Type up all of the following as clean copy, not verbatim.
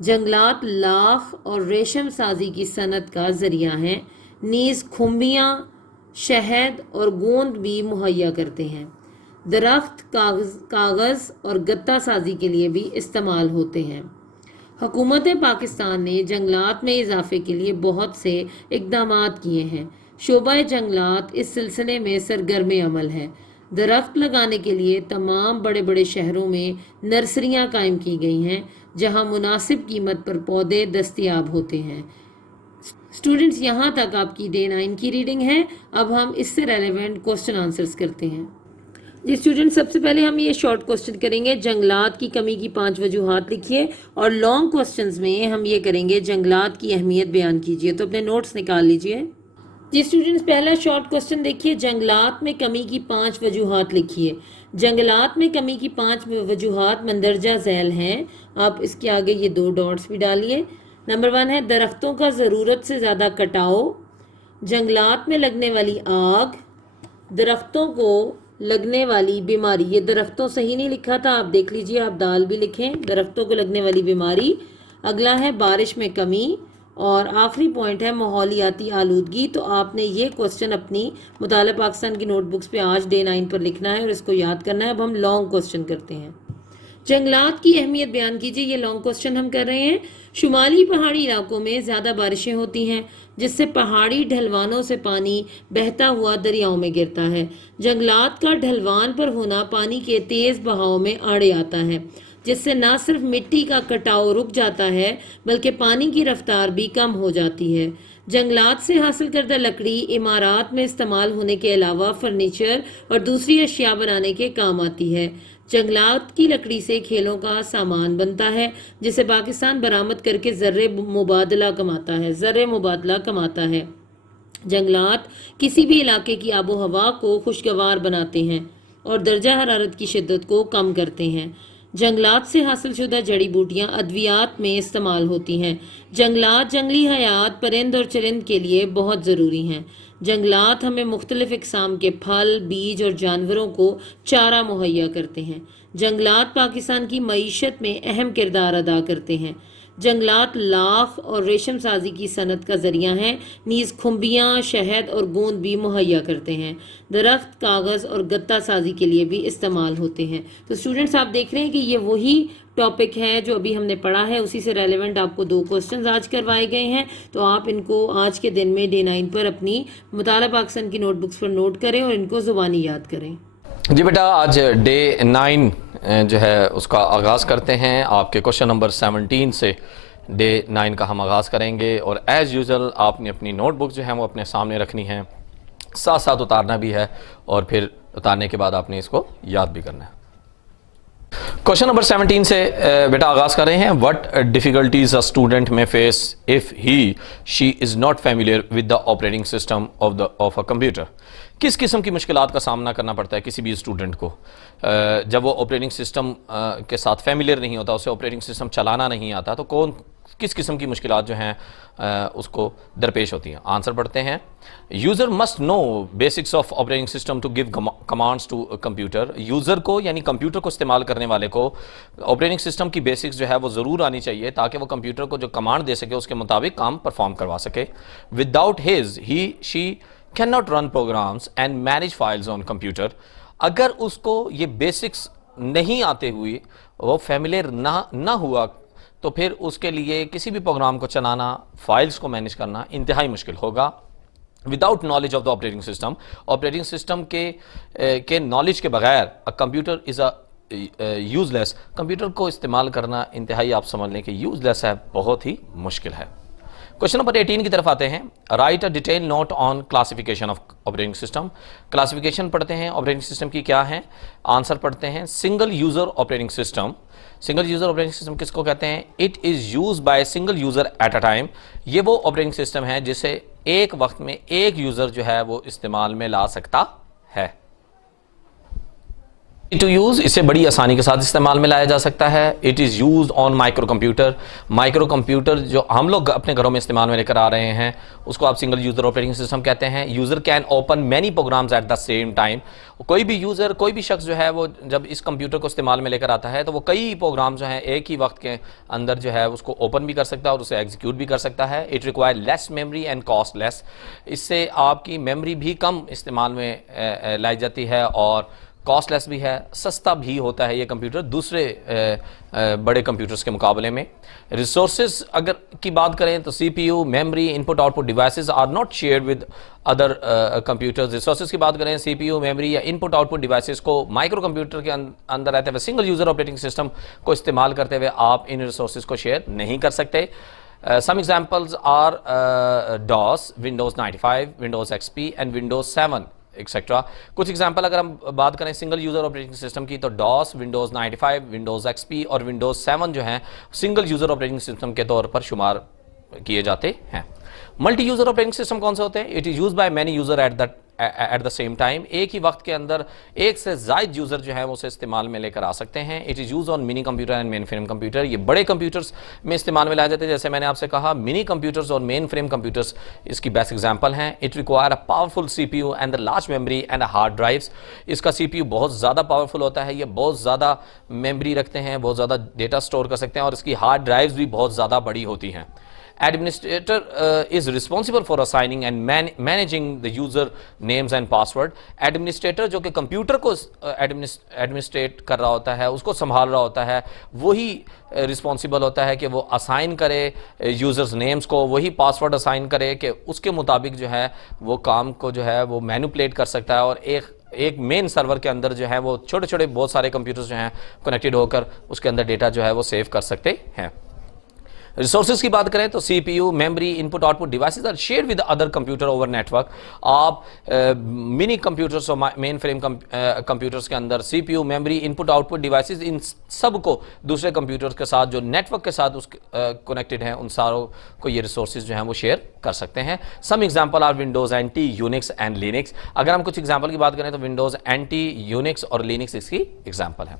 جنگلات لاخ اور ریشم سازی کی صنعت کا ذریعہ ہیں، نیز کھمبیاں، شہد اور گوند بھی مہیا کرتے ہیں۔ درخت کاغذ اور گتا سازی کے لیے بھی استعمال ہوتے ہیں۔ حکومت پاکستان نے جنگلات میں اضافے کے لیے بہت سے اقدامات کیے ہیں۔ شعبہ جنگلات اس سلسلے میں سرگرم عمل ہے۔ درخت لگانے کے لیے تمام بڑے بڑے شہروں میں نرسریاں قائم کی گئی ہیں جہاں مناسب قیمت پر پودے دستیاب ہوتے ہیں۔ اسٹوڈنٹس، یہاں تک آپ کی ڈے 9 کی ریڈنگ ہے۔ اب ہم اس سے ریلیونٹ کوسچن آنسرز کرتے ہیں۔ جی اسٹوڈنٹ، سب سے پہلے ہم یہ شارٹ کوسچن کریں گے، جنگلات کی کمی کی 5 وجوہات لکھیے، اور لانگ کوسچنز میں ہم یہ کریں گے جنگلات کی اہمیت بیان کیجیے۔ تو اپنے نوٹس نکال لیجیے۔ جی اسٹوڈنٹس، پہلا شارٹ کوسچن دیکھیے، جنگلات میں کمی کی 5 وجوہات لکھیے۔ جنگلات میں کمی کی 5 وجوہات مندرجہ ذیل ہیں۔ آپ اس کے آگے یہ 2 ڈاٹس بھی ڈالیے۔ نمبر 1 ہے درختوں کا ضرورت سے زیادہ کٹاؤ، جنگلات میں لگنے والی آگ، درختوں کو لگنے والی بیماری۔ یہ درختوں صحیح نہیں لکھا تھا، آپ دیکھ لیجئے، آپ دال بھی لکھیں، درختوں کو لگنے والی بیماری۔ اگلا ہے بارش میں کمی، اور آخری پوائنٹ ہے ماحولیاتی آلودگی۔ تو آپ نے یہ کوسچن اپنی مطالعہ پاکستان کی نوٹ بکس پہ آج ڈے 9 پر لکھنا ہے اور اس کو یاد کرنا ہے۔ اب ہم لانگ کوسچن کرتے ہیں۔ جنگلات کی اہمیت بیان کیجیے، یہ لانگ کوسچن ہم کر رہے ہیں۔ شمالی پہاڑی علاقوں میں زیادہ بارشیں ہوتی ہیں جس سے پہاڑی ڈھلوانوں سے پانی بہتا ہوا دریاؤں میں گرتا ہے۔ جنگلات کا ڈھلوان پر ہونا پانی کے تیز بہاؤ میں آڑے آتا ہے، جس سے نہ صرف مٹی کا کٹاؤ رک جاتا ہے بلکہ پانی کی رفتار بھی کم ہو جاتی ہے۔ جنگلات سے حاصل کردہ لکڑی عمارات میں استعمال ہونے کے علاوہ فرنیچر اور دوسری اشیاء بنانے کے کام آتی ہے۔ جنگلات کی لکڑی سے کھیلوں کا سامان بنتا ہے جسے پاکستان برآمد کر کے زر مبادلہ کماتا ہے۔ جنگلات کسی بھی علاقے کی آب و ہوا کو خوشگوار بناتے ہیں اور درجہ حرارت کی شدت کو کم کرتے ہیں۔ جنگلات سے حاصل شدہ جڑی بوٹیاں ادویات میں استعمال ہوتی ہیں۔ جنگلات جنگلی حیات پرند اور چرند کے لیے بہت ضروری ہیں۔ جنگلات ہمیں مختلف اقسام کے پھل، بیج اور جانوروں کو چارہ مہیا کرتے ہیں۔ جنگلات پاکستان کی معیشت میں اہم کردار ادا کرتے ہیں۔ جنگلات لاخ اور ریشم سازی کی صنعت کا ذریعہ ہیں، نیز کھمبیاں، شہد اور گوند بھی مہیا کرتے ہیں۔ درخت کاغذ اور گتا سازی کے لیے بھی استعمال ہوتے ہیں۔ تو اسٹوڈنٹس، آپ دیکھ رہے ہیں کہ یہ وہی ٹاپک ہے جو ابھی ہم نے پڑھا ہے، اسی سے ریلیونٹ آپ کو 2 کوسچنز آج کروائے گئے ہیں۔ تو آپ ان کو آج کے دن میں ڈے 9 پر اپنی مطالعہ پاکستان کی نوٹ بکس پر نوٹ کریں اور ان کو زبانی یاد کریں۔ جی بیٹا، آج ڈے 9 جو ہے اس کا آغاز کرتے ہیں۔ آپ کے کوشچن نمبر 17 سے ڈے 9 کا ہم آغاز کریں گے، اور ایز یوزل آپ نے اپنی نوٹ بک جو ہے وہ اپنے سامنے رکھنی ہے، ساتھ ساتھ اتارنا بھی ہے، اور پھر اتارنے کے بعد آپ نے اس کو یاد بھی کرنا ہے۔ کوشچن نمبر 17 سے بیٹا آغاز کر رہے ہیں۔ What difficulties a student may face if he she is not familiar with the operating system of a computer. کس قسم کی مشکلات کا سامنا کرنا پڑتا ہے کسی بھی اسٹوڈنٹ کو جب وہ آپریٹنگ سسٹم کے ساتھ فیملیئر نہیں ہوتا، اسے آپریٹنگ سسٹم چلانا نہیں آتا، تو کس قسم کی مشکلات جو ہیں اس کو درپیش ہوتی ہیں۔ آنسر پڑھتے ہیں۔ User must know basics of operating system to give commands to computer. User کو یعنی کمپیوٹر کو استعمال کرنے والے کو آپریٹنگ سسٹم کی بیسکس جو ہے وہ ضرور آنی چاہیے تاکہ وہ کمپیوٹر کو جو کمانڈ دے سکے اس کے مطابق کام پرفارم کروا سکے۔ Without his he she can not run programs and manage files on computer. اگر اس کو یہ بیسکس نہیں آتے ہوئے، وہ فیملیئر نہ ہوا، تو پھر اس کے لیے کسی بھی پروگرام کو چلانا، فائلز کو مینیج کرنا انتہائی مشکل ہوگا۔ Without knowledge of the operating system کے نالج کے بغیر computer is a use less. Computer کو استعمال کرنا انتہائی آپ سمجھ لیں کہ یوز لیس ہے، بہت ہی مشکل ہے۔ کوشچن نمبر 18 کی طرف آتے ہیں۔ Write a detail note on classification of operating system. Classification پڑھتے ہیں آپریٹنگ سسٹم کی کیا ہے۔ آنسر پڑھتے ہیں۔ Single user operating system. Single user operating system کس کو کہتے ہیں؟ It is use by single user at a time. یہ وہ آپریٹنگ سسٹم ہے جسے ایک وقت میں ایک یوزر جو ہے وہ استعمال میں لا سکتا ہے۔ ٹو یوز اسے بڑی آسانی کے ساتھ استعمال میں لایا جا سکتا ہے. It is used on micro computer. Micro computer جو ہم لوگ اپنے گھروں میں استعمال میں لے کر آ رہے ہیں اس کو آپ سنگل یوزر آپریٹنگ سسٹم کہتے ہیں. User can open many programs at the same time. کوئی بھی یوزر کوئی بھی شخص جو ہے وہ جب اس کمپیوٹر کو استعمال میں لے کر آتا ہے تو وہ کئی پروگرام جو ہیں ایک ہی وقت کے اندر جو ہے اس کو اوپن بھی کر سکتا ہے اور اسے ایگزیکیوٹ بھی کر سکتا ہے. It require less memory and cost less. اس سے آپ کی میموری بھی کم استعمال میں لائی جاتی ہے اور کاسٹ لیس بھی ہے, سستا بھی ہوتا ہے یہ کمپیوٹر دوسرے بڑے کمپیوٹرز کے مقابلے میں. ریسورسز اگر کی بات کریں تو C P U, memory, input output devices are not shared with other computers. Resources کی بات کریں سی پی یو, میموری یا input output devices کو مائکرو کمپیوٹر کے اندر رہتے ہوئے سنگل یوزر آپریٹنگ سسٹم کو استعمال کرتے ہوئے آپ ان ریسورسز کو شیئر نہیں کر سکتے. Some examples are DOS, Windows 95, Windows XP and Windows 7 etcetera. کچھ ایگزامپل اگر ہم بات کریں سنگل یوزر آپریٹنگ سسٹم کی تو ڈاس, ونڈوز 95, ونڈوز ایکس پی اور ونڈوز 7 جو ہیں سنگل یوزر آپریٹنگ سسٹم کے طور پر شمار کیے جاتے ہیں. ملٹی یوزر آپریٹنگ سسٹم کون سے ہوتے ہیں؟ It is use by many user at the same time. ایک ہی وقت کے اندر ایک سے زائد یوزر جو ہے وہ اسے استعمال میں لے کر آ سکتے ہیں. It is use on mini computer and mainframe computer. یہ بڑے کمپیوٹرز میں استعمال میں لائے جاتے ہیں. جیسے میں نے آپ سے کہا منی کمپیوٹرز اور مین فریم کمپیوٹرز اس کی بیسٹ ایگزامپل ہیں. It require a powerful C P U and a large memory and a hard drives. اس کا سی پی یو بہت زیادہ پاورفل ہوتا ہے, یہ بہت زیادہ میموری رکھتے ہیں, بہت زیادہ ڈیٹا سٹور کر سکتے ہیں اور اس کی ہارڈ ڈرائیوز بھی بہت زیادہ بڑی ہوتی ہیں. Administrator is responsible for assigning and managing the user names and password. Administrator جو کہ کمپیوٹر کو ایڈمنسٹریٹ کر رہا ہوتا ہے, اس کو سنبھال رہا ہوتا ہے, وہی رسپانسیبل ہوتا ہے کہ وہ اسائن کرے یوزرز نیمز کو, وہی پاسورڈ اسائن کرے کہ اس کے مطابق جو ہے وہ کام کو جو ہے وہ مینوپلیٹ کر سکتا ہے اور ایک مین سرور کے اندر جو ہے وہ چھوٹے چھوٹے بہت سارے کمپیوٹرز جو ہیں کنیکٹڈ ہو کر اس کے اندر ڈیٹا جو ہے وہ سیو کر سکتے ہیں. ریسورسز کی بات کریں تو C P U, memory, input output devices are shared with other computer over network. آپ منی کمپیوٹرز اور مین فریم کمپیوٹرز کے اندر C P U, memory, input output devices ان سب کو دوسرے computers کے ساتھ جو نیٹ ورک کے ساتھ اس کنیکٹڈ ہیں ان ساروں کو یہ ریسورسز جو ہیں وہ شیئر کر سکتے ہیں. Some example are Windows NT, Unix and Linux. اگر ہم کچھ ایگزامپل کی بات کریں تو ونڈوز NT, یونکس اور لینکس اس کی ایگزامپل ہیں.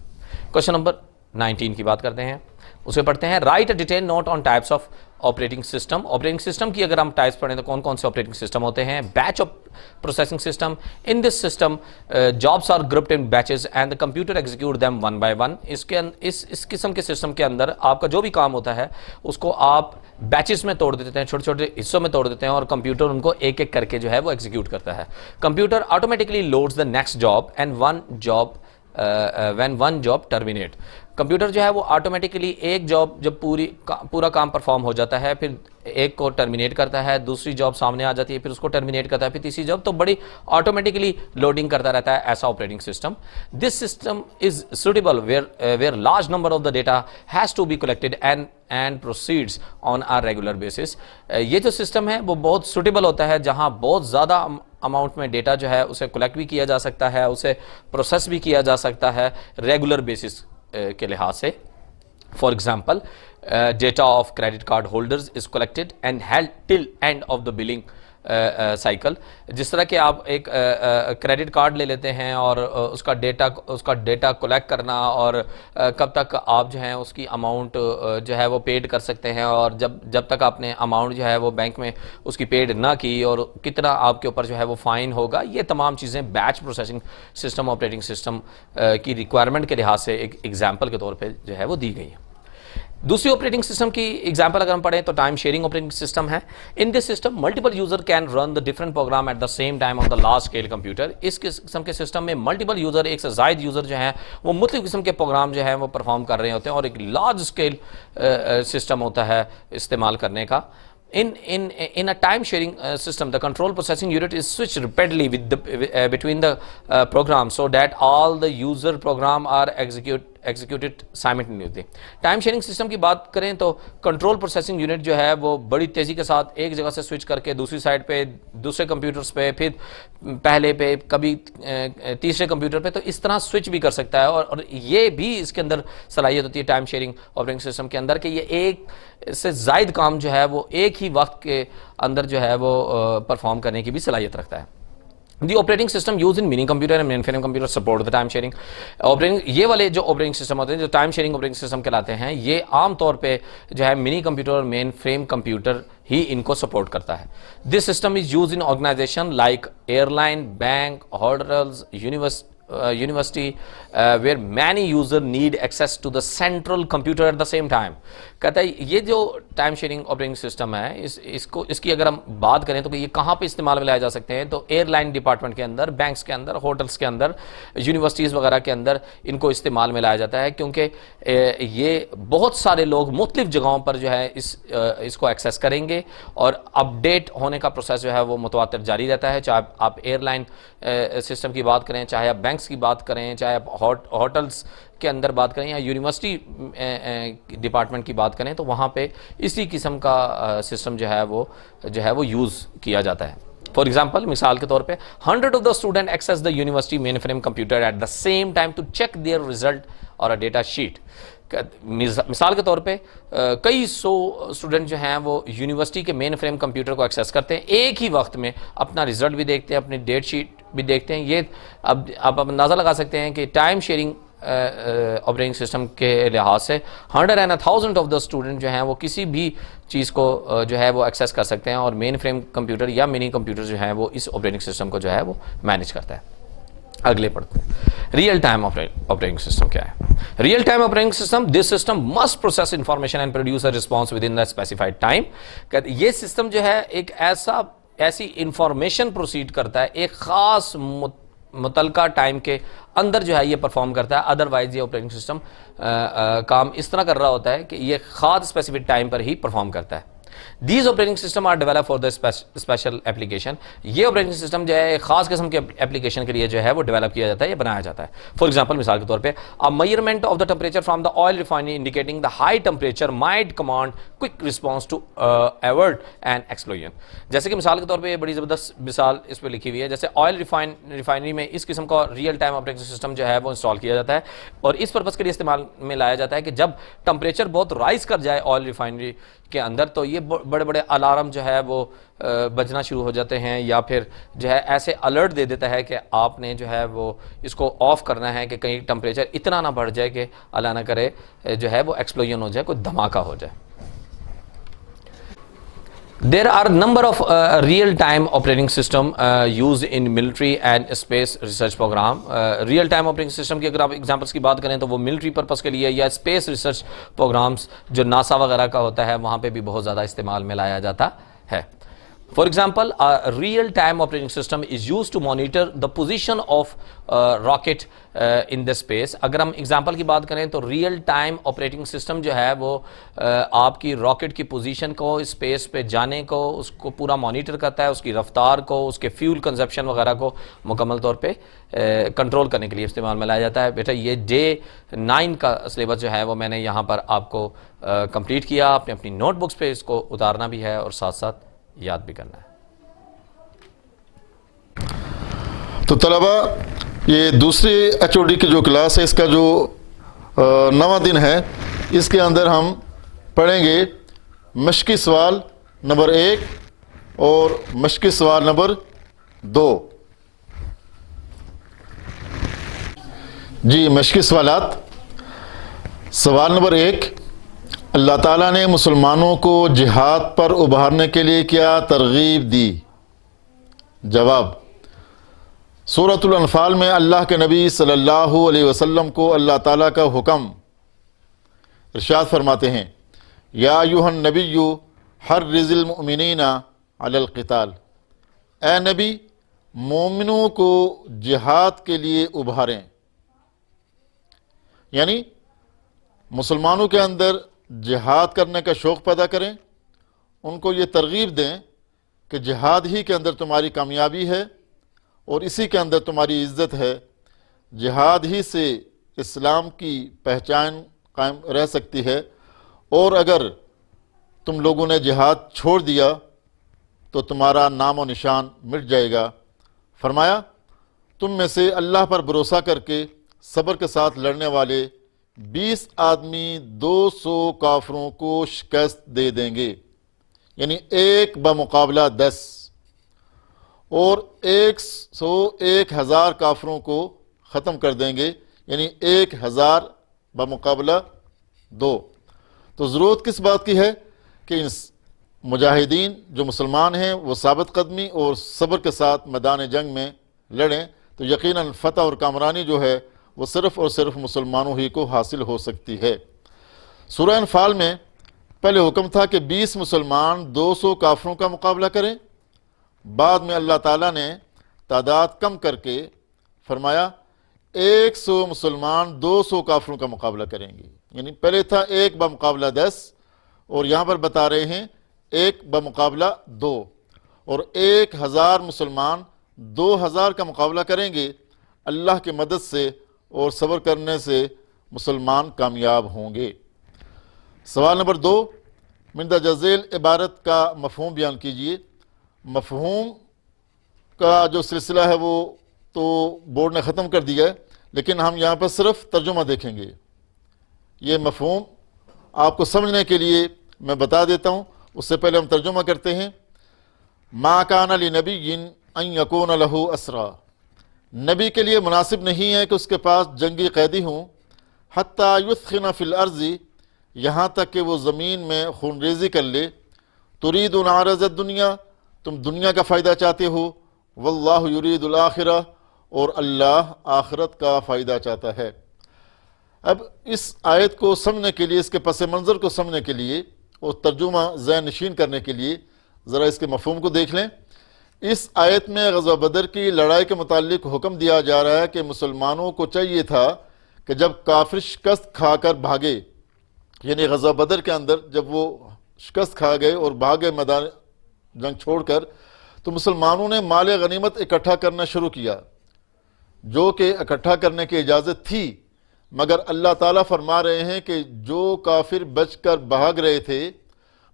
کوشچن نمبر 19 کی بات کرتے ہیں, اسے پڑھتے ہیں. Write a detail note on types of operating system. Operating system کی اگر ہم ٹائپس پڑھیں تو کون کون سے آپریٹنگ سسٹم ہوتے ہیں؟ Batch of processing system. In this system jobs are grouped in batches and the computer execute them one by one. اس قسم کے سسٹم کے اندر آپ کا جو بھی کام ہوتا ہے اس کو آپ بیچز میں توڑ دیتے ہیں, چھوٹے چھوٹے حصوں میں توڑ دیتے ہیں اور کمپیوٹر ان کو ایک ایک کر کے جو ہے وہ ایگزیکیوٹ کرتا ہے. Computer automatically loads the next job and when one job terminate. Computer جو ہے وہ آٹومیٹکلی ایک جاب جب پورا کام پرفارم ہو جاتا ہے پھر ایک کو ٹرمینیٹ کرتا ہے, دوسری جاب سامنے آ جاتی ہے پھر اس کو ٹرمینیٹ کرتا ہے, پھر تیسری جاب, تو بڑی آٹومیٹکلی لوڈنگ کرتا رہتا ہے ایسا operating system. This system is suitable where large number of the data has to be collected and proceeds on a regular basis. یہ جو سسٹم ہے وہ بہت سوٹیبل ہوتا ہے جہاں بہت زیادہ اماؤنٹ میں ڈیٹا جو ہے اسے کلیکٹ بھی کیا جا سکتا ہے, اسے پروسیس بھی کیا جا سکتا ہے ریگولر بیسس کے لحاظ سے. For example data of credit card holders is collected and held till end of the billing cycle. جس طرح کہ آپ ایک کریڈٹ کارڈ لے لیتے ہیں اور اس کا ڈیٹا کولیکٹ کرنا اور کب تک آپ جو ہیں اس کی اماؤنٹ جو ہے وہ پیڈ کر سکتے ہیں اور جب تک آپ نے اماؤنٹ جو ہے وہ بینک میں اس کی پیڈ نہ کی اور کتنا آپ کے اوپر جو ہے وہ فائن ہوگا, یہ تمام چیزیں batch processing system operating system کی ریکوائرمنٹ کے لحاظ سے ایک ایگزامپل کے طور پہ جو ہے وہ دی گئی ہیں. دوسری آپریٹنگ سسٹم کی ایگزامپل اگر ہم پڑھیں تو ٹائم شیئرنگ آپریٹنگ سسٹم ہے. In this system multiple user can run the different program at the same time on the large scale computer. اس قسم کے سسٹم میں ملٹیپل یوزر, ایک سے زائد یوزر جو ہیں وہ مختلف قسم کے پروگرام جو ہیں وہ پرفارم کر رہے ہوتے ہیں اور ایک لارج اسکیل سسٹم ہوتا ہے استعمال کرنے کا. In a time sharing system, the control processing unit is switched repeatedly between the programs so that all the user program are executed simultaneously. Time sharing system کی بات کریں تو کنٹرول پروسیسنگ یونٹ جو ہے وہ بڑی تیزی کے ساتھ ایک جگہ سے سوئچ کر کے دوسری سائڈ پہ, دوسرے کمپیوٹرز پہ, پھر پہلے پہ, کبھی تیسرے کمپیوٹر پہ, تو اس طرح سوئچ بھی کر سکتا ہے. اور یہ بھی اس کے اندر صلاحیت ہوتی ہے ٹائم شیئرنگ آپریٹنگ سسٹم کے اندر کہ یہ ایک سے زائد کام جو ہے وہ ایک ہی وقت کے اندر جو ہے وہ پرفارم کرنے کی بھی صلاحیت رکھتا ہے. The operating system use in mini computer and mainframe computer support the time sharing operating. یہ والے جو آپریٹنگ سسٹم ہوتے ہیں جو ٹائم شیئرنگ آپریٹنگ سسٹم کہلاتے ہیں, یہ عام طور پہ جو ہے منی کمپیوٹر اور مین فریم کمپیوٹر ہی ان کو سپورٹ کرتا ہے. This system is use in organization like airline, bank, hotels, university where many user need access to the central computer at the same time. کہتا ہے یہ جو ٹائم شیئرنگ آپریٹنگ سسٹم ہے اس کی اگر ہم بات کریں تو کہ یہ کہاں پہ استعمال میں لائے جا سکتے ہیں, تو ایئر لائن ڈپارٹمنٹ کے اندر, بینکس کے اندر, ہوٹلس کے اندر, یونیورسٹیز وغیرہ کے اندر ان کو استعمال میں لایا جاتا ہے, کیونکہ یہ بہت سارے لوگ مختلف جگہوں پر جو ہے اس کو ایکسیس کریں گے, اور اپڈیٹ ہونے کا پروسیس جو ہے وہ متواتر جاری رہتا ہے. چاہے آپ ایئر لائن سسٹم کی بات کریں, چاہے آپ بینکس کی بات کریں, چاہے آپ ہوٹلس کے اندر بات کریں, یا یونیورسٹی ڈپارٹمنٹ کی بات کریں, تو وہاں پہ اسی قسم کا سسٹم جو ہے وہ یوز کیا جاتا ہے. فار ایگزامپل, مثال کے طور پہ 100 of the student access the university mainframe computer at the same time to check their result or a data sheet. مثال کے طور پہ کئی سو اسٹوڈنٹ جو ہیں وہ یونیورسٹی کے مین فریم کمپیوٹر کو ایکسیس کرتے ہیں, ایک ہی وقت میں اپنا رزلٹ بھی دیکھتے ہیں, اپنی ڈیٹ شیٹ بھی دیکھتے ہیں. یہ اب آپ اندازہ لگا سکتے ہیں کہ ٹائم شیئرنگ آپریٹنگ سسٹم کے لحاظ سے 100 and 1000 آف دا اسٹوڈنٹ جو ہیں وہ کسی بھی چیز کو جو ہے وہ ایکسیس کر سکتے ہیں, اور مین فریم کمپیوٹر یا منی کمپیوٹر جو ہے وہ اس آپریٹنگ سسٹم کو جو ہے وہ مینیج کرتا ہے. اگلے پڑھتے ہیں, ریئل ٹائم آپریٹنگ سسٹم کیا ہے. Real time operating system, this system must process information and produce a response with in the specified time. یہ سسٹم جو ہے ایک ایسی انفارمیشن پروسیڈ کرتا ہے, ایک خاص متعلقہ ٹائم کے اندر جو ہے یہ پرفارم کرتا ہے. ادروائز یہ آپریٹنگ سسٹم کام اس طرح کر رہا ہوتا ہے کہ یہ خاص specific time per he perform کرتا ہے. These operating system are developed for the special application. یہ operating system جو ہے ایک خاص قسم کے application کے لیے جو ہے وہ ڈیولپ کیا جاتا ہے یا بنایا جاتا ہے. For example, مثال کے طور پہ a measurement of the temperature from the oil refinery indicating the high temperature might command quick response to avert an explosion. جیسے کہ مثال کے طور پہ یہ بڑی زبردست مثال اس پہ لکھی ہوئی ہے. جیسے آئل ریفائنری میں اس قسم کا ریئل ٹائم آپریٹنگ سسٹم جو ہے وہ انسٹال کیا جاتا ہے, اور اس پرپس کے لیے استعمال میں لایا جاتا ہے کہ جب ٹمپریچر بہت رائز کر جائے آئل ریفائنری کے اندر, تو یہ بڑے بڑے الارم جو ہے وہ بجنا شروع ہو جاتے ہیں, یا پھر جو ہے ایسے الرٹ دے دیتا ہے کہ آپ نے جو ہے وہ اس کو آف کرنا ہے کہ کہیں ٹمپریچر اتنا نہ بڑھ جائے کہ اللہ نہ کرے جو ہے وہ ایکسپلوژن ہو جائے, کوئی دھماکہ ہو جائے. There are number of real-time operating system used in military and space research program. Real-time operating system کی اگر آپ examples کی بات کریں تو وہ military purpose کے لیے, یا space research programs جو ناسا وغیرہ کا ہوتا ہے وہاں پہ بھی بہت زیادہ استعمال میں لایا جاتا ہے. For example, a real-time operating system is used to monitor the position of rocket in the space. اگر ہم example کی بات کریں تو real time operating system جو ہے وہ آپ کی راکٹ کی پوزیشن کو, اسپیس پہ جانے کو, اس کو پورا مانیٹر کرتا ہے, اس کی رفتار کو, اس کے فیول کنزپشن وغیرہ کو مکمل طور پہ کنٹرول کرنے کے لیے استعمال میں لایا جاتا ہے. بیٹا یہ ڈے 9 کا سلیبس جو ہے وہ میں نے یہاں پر آپ کو کمپلیٹ کیا. آپ نے اپنی نوٹ بکس پہ اس کو اتارنا بھی ہے اور ساتھ ساتھ یاد بھی کرنا ہے. تو طلبہ, یہ دوسری ایچ او ڈی کی جو کلاس ہے, اس کا جو 9واں دن ہے, اس کے اندر ہم پڑھیں گے مشقی سوال نمبر 1 اور مشقی سوال نمبر 2. جی, مشقی سوالات. سوال نمبر 1, اللہ تعالیٰ نے مسلمانوں کو جہاد پر ابھارنے کے لیے کیا ترغیب دی؟ جواب, سورۃ الانفال میں اللہ کے نبی صلی اللہ علیہ وسلم کو اللہ تعالیٰ کا حکم ارشاد فرماتے ہیں, یا ایھا النبی حرض المؤمنین علی القتال. اے نبی, مومنوں کو جہاد کے لیے ابھاریں, یعنی مسلمانوں کے اندر جہاد کرنے کا شوق پیدا کریں, ان کو یہ ترغیب دیں کہ جہاد ہی کے اندر تمہاری کامیابی ہے اور اسی کے اندر تمہاری عزت ہے. جہاد ہی سے اسلام کی پہچان قائم رہ سکتی ہے, اور اگر تم لوگوں نے جہاد چھوڑ دیا تو تمہارا نام و نشان مٹ جائے گا. فرمایا, تم میں سے اللہ پر بھروسہ کر کے صبر کے ساتھ لڑنے والے 20 آدمی 200 کافروں کو شکست دے دیں گے, یعنی ایک بمقابلہ 10. اور 101,000 کافروں کو ختم کر دیں گے، یعنی 1000 بمقابلہ 2۔ تو ضرورت کس بات کی ہے کہ ان مجاہدین جو مسلمان ہیں وہ ثابت قدمی اور صبر کے ساتھ میدان جنگ میں لڑیں، تو یقیناً فتح اور کامرانی جو ہے وہ صرف اور صرف مسلمانوں ہی کو حاصل ہو سکتی ہے۔ سورہ انفال میں پہلے حکم تھا کہ 20 مسلمان 200 کافروں کا مقابلہ کریں، بعد میں اللہ تعالیٰ نے تعداد کم کر کے فرمایا 100 مسلمان 200 کافروں کا مقابلہ کریں گے، یعنی پہلے تھا 1 بمقابلہ 10، اور یہاں پر بتا رہے ہیں 1 بمقابلہ 2، اور 1000 مسلمان 2000 کا مقابلہ کریں گے۔ اللہ کی مدد سے اور صبر کرنے سے مسلمان کامیاب ہوں گے۔ سوال نمبر 2، مندرجہ ذیل عبارت کا مفہوم بیان کیجئے۔ مفہوم کا جو سلسلہ ہے وہ تو بورڈ نے ختم کر دیا ہے، لیکن ہم یہاں پر صرف ترجمہ دیکھیں گے۔ یہ مفہوم آپ کو سمجھنے کے لیے میں بتا دیتا ہوں، اس سے پہلے ہم ترجمہ کرتے ہیں۔ ما کان لنبی ان یکون لہ اسرا، نبی کے لیے مناسب نہیں ہے کہ اس کے پاس جنگی قیدی ہوں، حتی یثخن فی الارض، یہاں تک کہ وہ زمین میں خون ریزی کر لے۔ تریدون عرض الدنیا، تم دنیا کا فائدہ چاہتے ہو، واللہ یرید الآخرہ، اور اللہ آخرت کا فائدہ چاہتا ہے۔ اب اس آیت کو سمجھنے کے لیے، اس کے پس منظر کو سمجھنے کے لیے اور ترجمہ ذہن نشین کرنے کے لیے ذرا اس کے مفہوم کو دیکھ لیں۔ اس آیت میں غزوہ بدر کی لڑائی کے متعلق حکم دیا جا رہا ہے کہ مسلمانوں کو چاہیے تھا کہ جب کافر شکست کھا کر بھاگے، یعنی غزوہ بدر کے اندر جب وہ شکست کھا گئے اور بھاگے میدان جنگ چھوڑ کر، تو مسلمانوں نے مال غنیمت اکٹھا کرنا شروع کیا، جو کہ اکٹھا کرنے کی اجازت تھی، مگر اللہ تعالیٰ فرما رہے ہیں کہ جو کافر بچ کر بھاگ رہے تھے،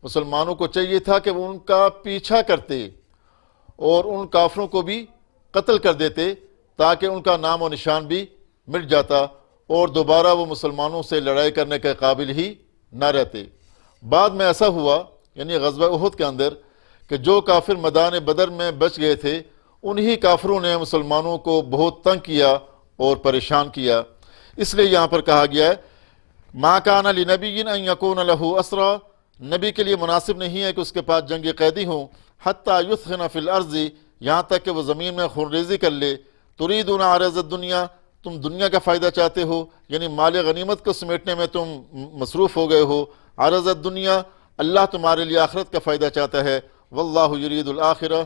مسلمانوں کو چاہیے تھا کہ وہ ان کا پیچھا کرتے اور ان کافروں کو بھی قتل کر دیتے، تاکہ ان کا نام و نشان بھی مٹ جاتا اور دوبارہ وہ مسلمانوں سے لڑائی کرنے کے قابل ہی نہ رہتے۔ بعد میں ایسا ہوا، یعنی غزوہ احد کے اندر، کہ جو کافر میدان بدر میں بچ گئے تھے، انہی کافروں نے مسلمانوں کو بہت تنگ کیا اور پریشان کیا۔ اس لیے یہاں پر کہا گیا ہے ما کان لنبی ان یکون لہ اسرا، نبی کے لیے مناسب نہیں ہے کہ اس کے پاس جنگی قیدی ہوں، حتی یثخن فی الارض، یہاں تک کہ وہ زمین میں خون ریزی کر لے۔ تریدون عرض الدنیا، تم دنیا کا فائدہ چاہتے ہو، یعنی مال غنیمت کو سمیٹنے میں تم مصروف ہو گئے ہو۔ عرض الدنیا، اللہ تمہارے لیے آخرت کا فائدہ چاہتا ہے۔ واللہ یرید الآخرہ،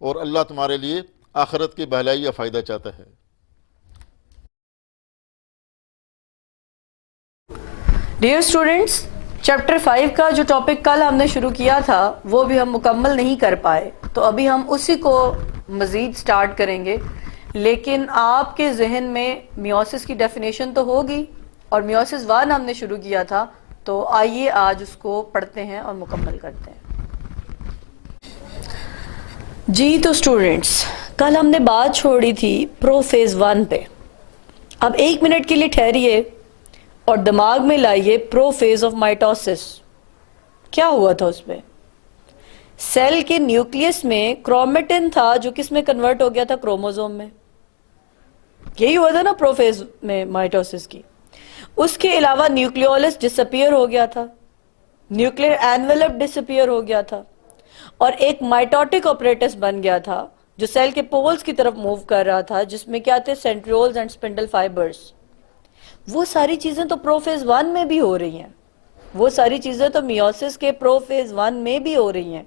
اور اللہ تمہارے لیے آخرت کی بھلائی یا فائدہ چاہتا ہے۔ ڈیئر اسٹوڈنٹس، چیپٹر 5 کا جو ٹاپک کل ہم نے شروع کیا تھا وہ بھی ہم مکمل نہیں کر پائے، تو ابھی ہم اسی کو مزید سٹارٹ کریں گے، لیکن آپ کے ذہن میں میوسس کی ڈیفینیشن تو ہوگی، اور میوسس 1 ہم نے شروع کیا تھا، تو آئیے آج اس کو پڑھتے ہیں اور مکمل کرتے ہیں۔ جی تو اسٹوڈنٹس، کل ہم نے بات چھوڑی تھی پرو فیز 1 پہ۔ اب 1 منٹ کے لیے ٹھہریے اور دماغ میں لائیے پرو فیز آف مائٹوسس کیا ہوا تھا۔ اس میں سیل کے نیوکلیس میں کرومیٹن تھا جو کس میں کنورٹ ہو گیا تھا، کروموزوم میں۔ یہی ہوا تھا نا پرو فیز میں مائٹوسس کی۔ اس کے علاوہ نیوکلیولس ڈس اپیئر ہو گیا تھا، نیوکلیئر اینویلپ ڈس اپیئر ہو گیا تھا، اور ایک مائٹوٹک آپریٹس بن گیا تھا جو سیل کے پولز کی طرف موو کر رہا تھا، جس میں کیا تھے، سینٹریولز اینڈ سپنڈل فائبرز۔ وہ ساری چیزیں تو پرو فیز 1 میں بھی ہو رہی ہیں، وہ ساری چیزیں تو میوسس کے پرو فیز 1 میں بھی ہو رہی ہیں،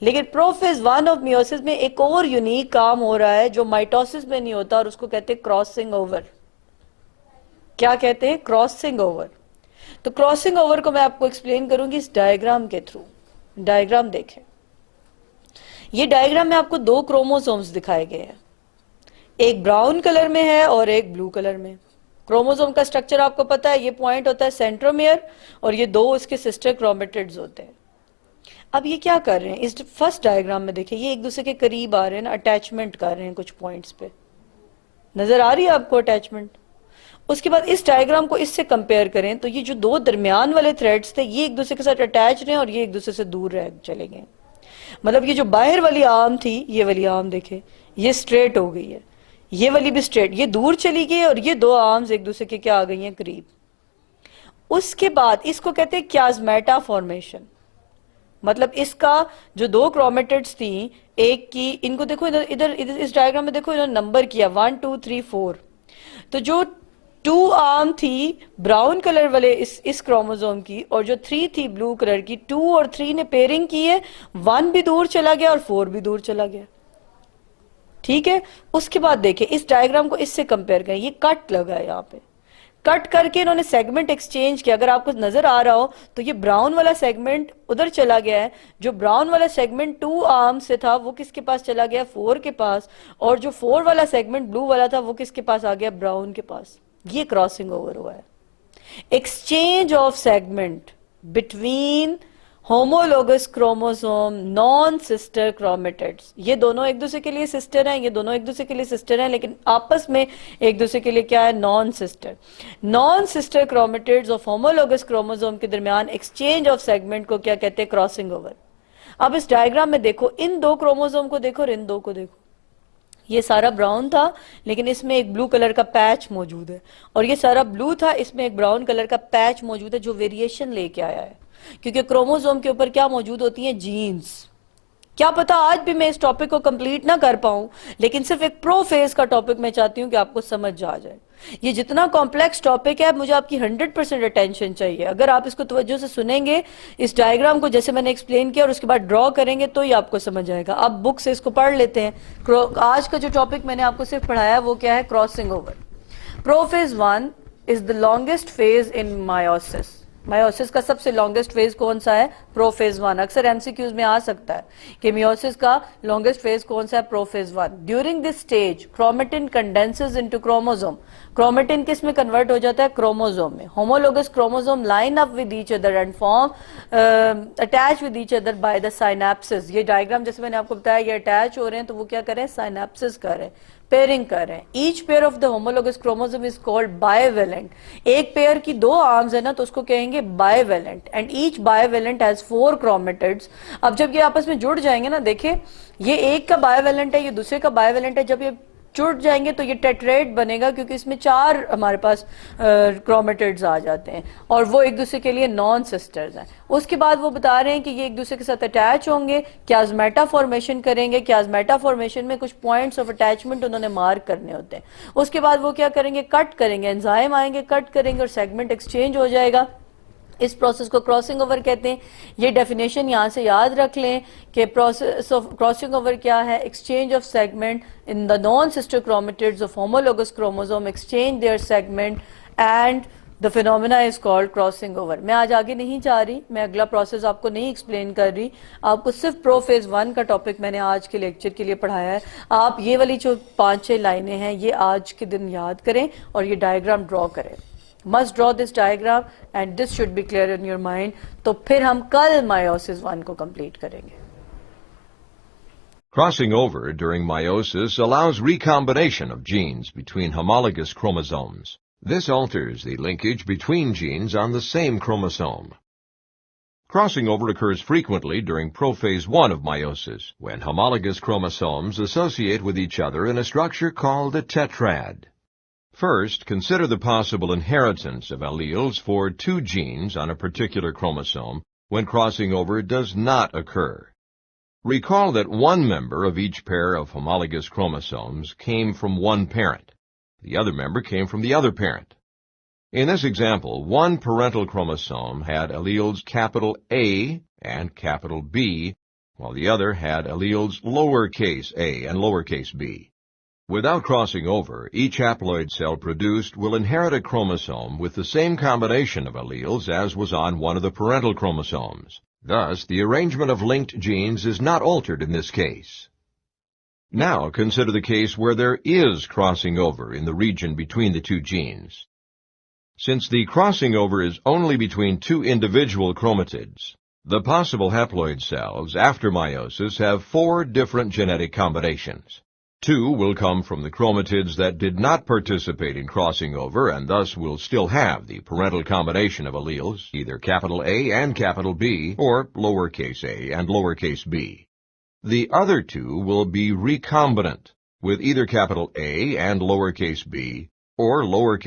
لیکن پرو فیز 1 آف میوسس میں ایک اور یونیک کام ہو رہا ہے جو مائٹوسس میں نہیں ہوتا، اور اس کو کہتے ہیں کراسنگ اوور۔ کیا کہتے ہیں؟ Crossing over. تو کراسنگ اوور کو میں آپ کو ایکسپلین کروں گی اس ڈائیگرام کے تھرو۔ ڈائیگرام دیکھیں، یہ ڈائیگرام میں آپ کو 2 کروموزومز دکھائے گئے ہیں، ایک براؤن کلر میں ہے اور ایک بلو کلر میں۔ کروموزوم کا سٹرکچر آپ کو پتا ہے، یہ پوائنٹ ہوتا ہے سینٹرومیئر، اور یہ 2 اس کے سسٹر کرومیٹڈز ہوتے ہیں۔ اب یہ کیا کر رہے ہیں اس فرسٹ ڈائیگرام میں؟ دیکھیں، یہ ایک دوسرے کے قریب آ رہے ہیں نا، اٹیچمنٹ کر رہے ہیں کچھ پوائنٹس پہ، نظر آ رہی ہے آپ کو اٹیچمنٹ؟ اس کے بعد اس ڈائیگرام کو اس سے کمپیئر کریں تو یہ جو 2 درمیان والے تھریڈز تھے، یہ ایک دوسرے کے ساتھ اٹیچ رہے ہیں اور یہ ایک دوسرے سے دور رہ چلے گئے۔ مطلب یہ جو باہر والی آرم تھی، یہ والی آرم دیکھیں یہ اسٹریٹ ہو گئی ہے، یہ والی بھی اسٹریٹ، یہ دور چلی گئی اور یہ دو آرمز ایک دوسرے کے کیا آ گئی ہیں قریب. اس کے بعد اس کو کہتے ہیں کیازمیٹا فارمیشن. مطلب اس کا جو دو کرومیٹڈز تھیں، ایک کی ان کو دیکھو ادھر اس ڈائیگرام میں دیکھو انہوں نے نمبر کیا 1 2 3 4. تو جو 2 آرم تھی براؤن کلر والے اس کروموزوم کی اور جو 3 تھی بلو کلر کی، 2 اور 3 نے پیئرنگ کی ہے، 1 بھی دور چلا گیا اور 4 بھی دور چلا گیا. ٹھیک ہے. اس کے بعد دیکھیں اس ڈائیگرام کو اس سے کمپیئر کریں، یہ کٹ لگا ہے یہاں پہ، کٹ کر کے انہوں نے سیگمنٹ ایکسچینج کیا. اگر آپ کو نظر آ رہا ہو تو یہ براؤن والا سیگمنٹ ادھر چلا گیا ہے، جو براؤن والا سیگمنٹ 2 آرم سے تھا وہ کس کے پاس چلا گیا؟ 4 کے پاس. اور جو 4 والا سیگمنٹ بلو والا تھا وہ کس کے پاس آ گیا؟ براؤن کے پاس. یہ کراسنگ اوور ہوا ہے. Exchange of segment between homologous chromosome non sister chromatids. یہ دونوں ایک دوسرے کے لیے سسٹر ہیں، یہ دونوں ایک دوسرے کے لیے سسٹر ہیں، لیکن آپس میں ایک دوسرے کے لیے کیا ہے؟ Non sister. Non sister chromatids of homologous chromosome کے درمیان ایکسچینج آف سیگمنٹ کو کیا کہتے ہیں؟ Crossing over. اب اس ڈائیگرام میں دیکھو ان دو کروموزوم کو دیکھو اور ان دو کو دیکھو. یہ سارا براؤن تھا لیکن اس میں ایک بلو کلر کا پیچ موجود ہے، اور یہ سارا بلو تھا اس میں ایک براؤن کلر کا پیچ موجود ہے جو ویریشن لے کے آیا ہے. کیونکہ کروموزوم کے اوپر کیا موجود ہوتی ہیں؟ جینز. کیا پتا آج بھی میں اس ٹاپک کو کمپلیٹ نہ کر پاؤں، لیکن صرف ایک پرو فیز کا ٹاپک میں چاہتی ہوں کہ آپ کو سمجھ آ جائے. یہ جتنا کمپلیکس ٹاپک ہے مجھے آپ کی 100% اٹینشن چاہیے. اگر آپ اس کو توجہ سے سنیں گے، اس ڈائیگرام کو جیسے میں نے ایکسپلین کیا اور اس کے بعد ڈرا کریں گے تو ہی آپ کو سمجھ آئے گا. اب بک سے اس کو پڑھ لیتے ہیں. آج کا جو ٹاپک میں نے آپ کو صرف پڑھایا ہے وہ کیا ہے؟ Crossing over. Prophase 1 is the longest phase in meiosis. Meiosis کا سب سے لانگیسٹ فیز کون سا ہے؟ Prophase 1. اکثر ایم سی کیوز میں آ سکتا ہے کہ میوسس کا لانگیسٹ فیز کون سا ہے؟ Prophase 1. During this stage chromatin condenses into chromosome. Chromatin کس میں کنورٹ ہو جاتا ہے؟ کروموزوم میں. Homologous chromosome line up with each other and form attach with each other by the synapsis. یہ ڈائیگرام جیسے میں نے آپ کو بتایا یہ اٹیچ ہو رہے ہیں تو وہ کیا کر رہے ہیں؟ سائنیپسز کر رہے ہیں، پیئرنگ کر رہے ہیں. Each pair of the homologous chromosome is called bivalent. ایک پیئر کی 2 آرمز ہیں نا تو اس کو کہیں گے bivalent. And each bivalent has 4 chromatids. اب جب یہ آپس میں جڑ جائیں گے نا، دیکھیں یہ ایک کا بائی ویلنٹ ہے، یہ دوسرے کا بائی ویلنٹ ہے. جب یہ جڑ جائیں گے تو یہ ٹیٹریٹ بنے گا کیونکہ اس میں 4 ہمارے پاس کرومیٹڈز آ جاتے ہیں اور وہ ایک دوسرے کے لیے نان سسٹرز ہیں. اس کے بعد وہ بتا رہے ہیں کہ یہ ایک دوسرے کے ساتھ اٹیچ ہوں گے، کیازمیٹا فارمیشن کریں گے. کیازمیٹا فارمیشن میں کچھ پوائنٹس آف اٹیچمنٹ انہوں نے مارک کرنے ہوتے ہیں. اس کے بعد وہ کیا کریں گے؟ کٹ کریں گے. انزائم آئیں گے، کٹ کریں گے اور سیگمنٹ ایکسچینج ہو جائے گا. اس پروسیس کو کراسنگ اوور کہتے ہیں. یہ ڈیفینیشن یہاں سے یاد رکھ لیں کہ پروسیس آف کراسنگ اوور کیا ہے؟ Exchange of segment in the non sister chromatids of homologous chromosome exchange their segment and the phenomena is called crossing over. میں آج آگے نہیں جا رہی، میں اگلا پروسیس آپ کو نہیں ایکسپلین کر رہی. آپ کو صرف پرو فیز 1 کا ٹاپک میں نے آج کے لیکچر کے لیے پڑھایا ہے. آپ یہ والی جو 5-6 لائنیں ہیں یہ آج کے دن یاد کریں اور یہ ڈائیگرام ڈرا کریں. must draw this diagram and this should be clear in your mind. تو پھر ہم کل meiosis 1 کو complete کریں گے. Crossing over during meiosis allows recombination of genes between homologous chromosomes. This alters the linkage between genes on the same chromosome. Crossing over occurs frequently during prophase 1 of meiosis, when homologous chromosomes associate with each other in a structure called a tetrad. First, consider the possible inheritance of alleles for 2 genes on a particular chromosome when crossing over does not occur. Recall that one member of each pair of homologous chromosomes came from one parent. The other member came from the other parent. In this example, one parental chromosome had alleles capital A and capital B, while the other had alleles lowercase a and lowercase b. Without crossing over, each haploid cell produced will inherit a chromosome with the same combination of alleles as was on one of the parental chromosomes. Thus, the arrangement of linked genes is not altered in this case. Now, consider the case where there is crossing over in the region between the 2 genes. Since the crossing over is only between 2 individual chromatids, the possible haploid cells after meiosis have 4 different genetic combinations. 2 will come from the chromatids that did not participate in crossing over and thus will still have the parental combination of alleles, either capital A and capital B, or lowercase a and lowercase b. The other 2 will be recombinant, with either capital A and lowercase b, or lowercase